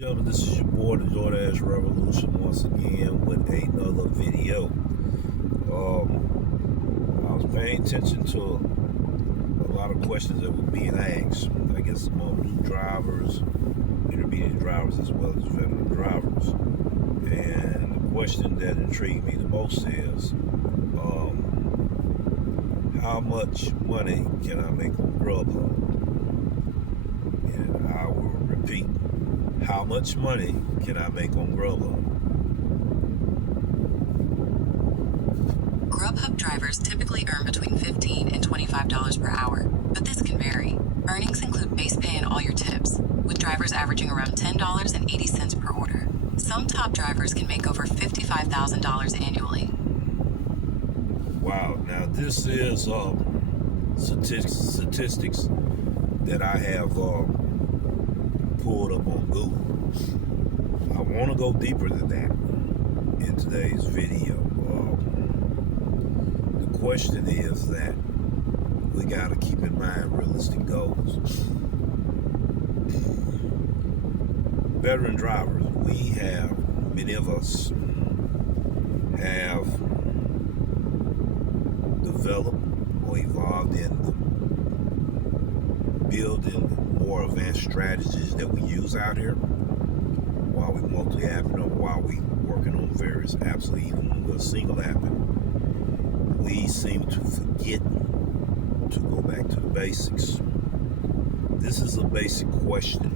Gentlemen, this is your boy, the Doordash Revolution, once again with another video. I was paying attention to a lot of questions that were being asked. I guess among new drivers, intermediate drivers, as well as veteran drivers. And the question that intrigued me the most is, how much money can I make on GrubHub? And I will repeat. How much money can I make on GrubHub? GrubHub drivers typically earn between $15 and $25 per hour, but this can vary. Earnings include base pay and all your tips, with drivers averaging around $10.80 per order. Some top drivers can make over $55,000 annually. Wow, now this is statistics that I have pulled up on Google. I want to go deeper than that in today's video. The question is that we got to keep in mind realistic goals. Veteran drivers, many of us have developed or evolved in building more advanced strategies that we use out here while we multi-apping or while we working on various apps, or even when we're single apping. We seem to forget to go back to the basics. This is a basic question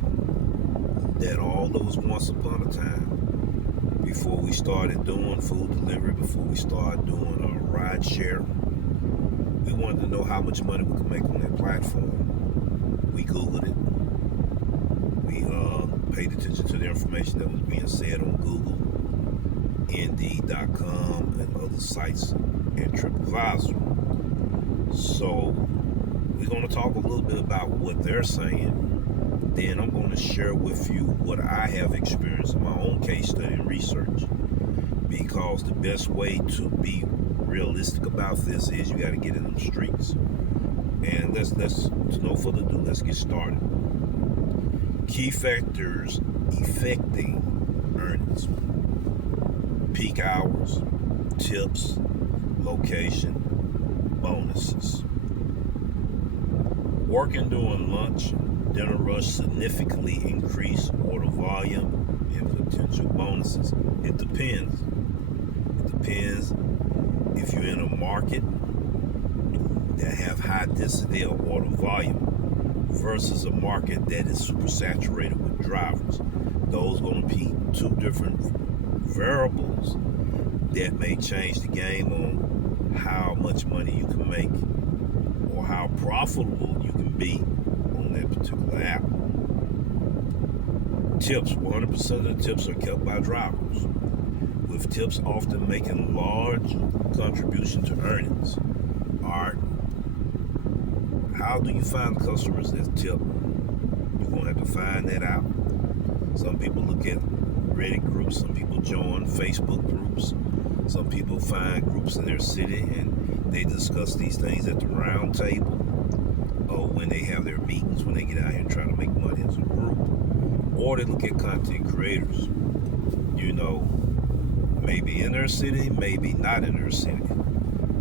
that all of us once upon a time, before we started doing food delivery, before we started doing a ride share, we wanted to know how much money we could make on that platform. We Googled it. We paid attention to the information that was being said on Google, Indeed.com, and other sites, and TripAdvisor. So we're going to talk a little bit about what they're saying. Then I'm going to share with you what I have experienced in my own case study and research. Because the best way to be realistic about this is you got to get in them streets. And let's no further ado, let's get started. Key factors affecting earnings: peak hours, tips, location, bonuses. Working during lunch, dinner rush significantly increase order volume and potential bonuses. It depends. It depends if you're in a market that have high decile order volume versus a market that is super saturated with drivers. Those going to be two different variables that may change the game on how much money you can make or how profitable you can be on that particular app. Tips: 100% of the tips are kept by drivers, with tips often making large contribution to earnings. Alright, how do you find customers that tip? You're going to have to find that out. Some people look at Reddit groups, some people join Facebook groups, some people find groups in their city and they discuss these things at the round table, or when they have their meetings, when they get out here and try to make money as a group. Or they look at content creators, maybe in their city, maybe not in their city.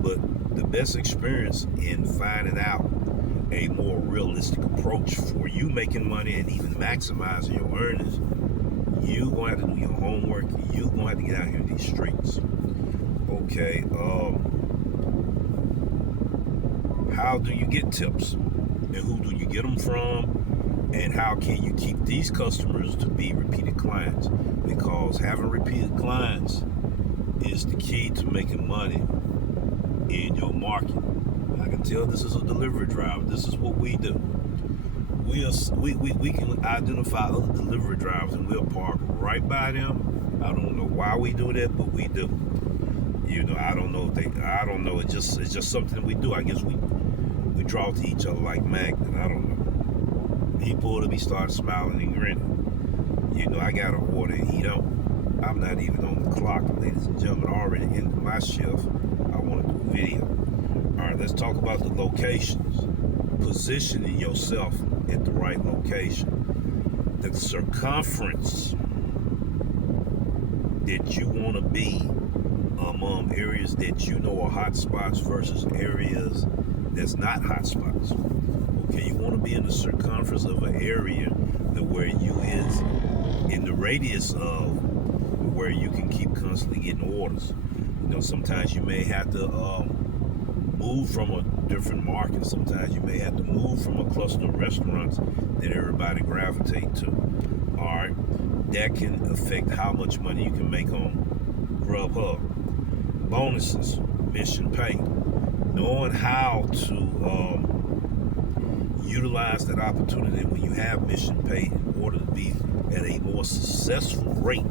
But the best experience in finding out a more realistic approach for you making money and even maximizing your earnings, you're going to have to do your homework. You're going to have to get out here in these streets. Okay, how do you get tips? And who do you get them from? And how can you keep these customers to be repeated clients? Because having repeated clients is the key to making money in your market. I can tell this is a delivery driver. This is what we do. We can identify other delivery drivers and we'll park right by them. I don't know why we do that, but we do. I don't know. It's just something we do. I guess we draw to each other like magnets. I don't know. He pulled up, he started smiling and grinning. I got an order and he don't. I'm not even on the clock, ladies and gentlemen. Already into my shift. I want to do a video. All right, let's talk about the locations. Positioning yourself at the right location. the circumference that you want to be among areas that you know are hot spots versus areas that's not hot spots. Okay, you want to be in the circumference of an area that where you is in the radius of where you can keep constantly getting orders. You know, sometimes you may have to move from a different market. Sometimes you may have to move from a cluster of restaurants that everybody gravitate to. All right, that can affect how much money you can make on GrubHub. Bonuses, mission pay, knowing how to utilize that opportunity when you have mission pay in order to be at a more successful rate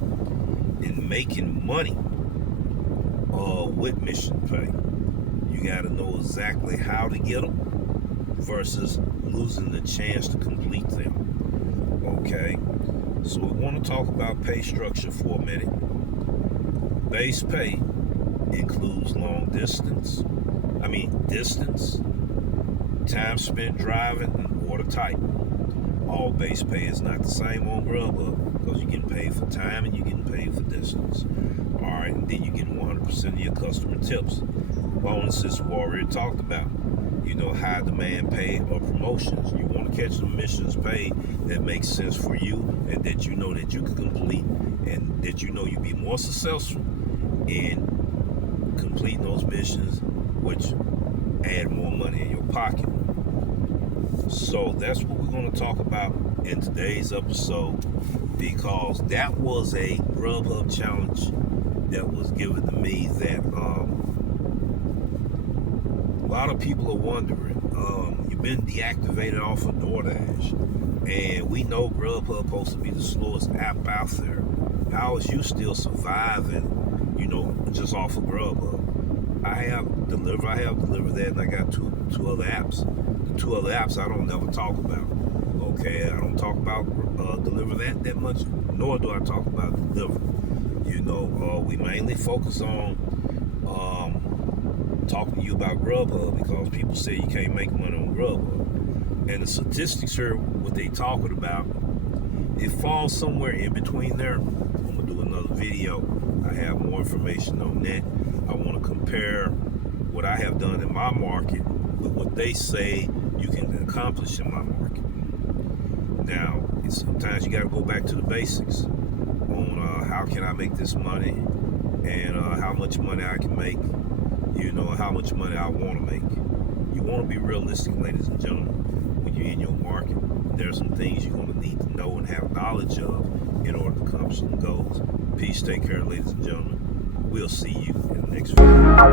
in making money with mission pay. You got to know exactly how to get them versus losing the chance to complete them. Okay, so we want to talk about pay structure for a minute. Base pay includes distance, time spent driving, and order type. All base pay is not the same on GrubHub because you're getting paid for time and you're getting paid for distance. All right, and then you're getting 100% of your customer tips. Bonuses we already talked about. You know, high demand pay or promotions. You want to catch some missions paid that makes sense for you and that you know that you can complete and that you know you'll be more successful in completing those missions, which add more money in your pocket. So that's what we're going to talk about in today's episode, because that was a GrubHub challenge that was given to me that a lot of people are wondering. You've been deactivated off of Doordash, and we know GrubHub supposed to be the slowest app out there. How is you still surviving, just off of GrubHub? I have delivered that, and I got two other apps. The two other apps I don't never talk about. Okay, I don't talk about deliver that much, nor do I talk about deliver. We mainly focus on talking to you about GrubHub because people say you can't make money on GrubHub, and the statistics here, what they talking about, it falls somewhere in between there. I'm gonna do another video. I have more information on that. I want to compare what I have done in my market with what they say you can accomplish in my market. Now, sometimes you got to go back to the basics on how can I make this money and how much money I can make, how much money I want to make. You want to be realistic, ladies and gentlemen, when you're in your market. There's some things you're going to need to know and have knowledge of in order to accomplish some goals. Peace, take care, ladies and gentlemen. We'll see you in the next video.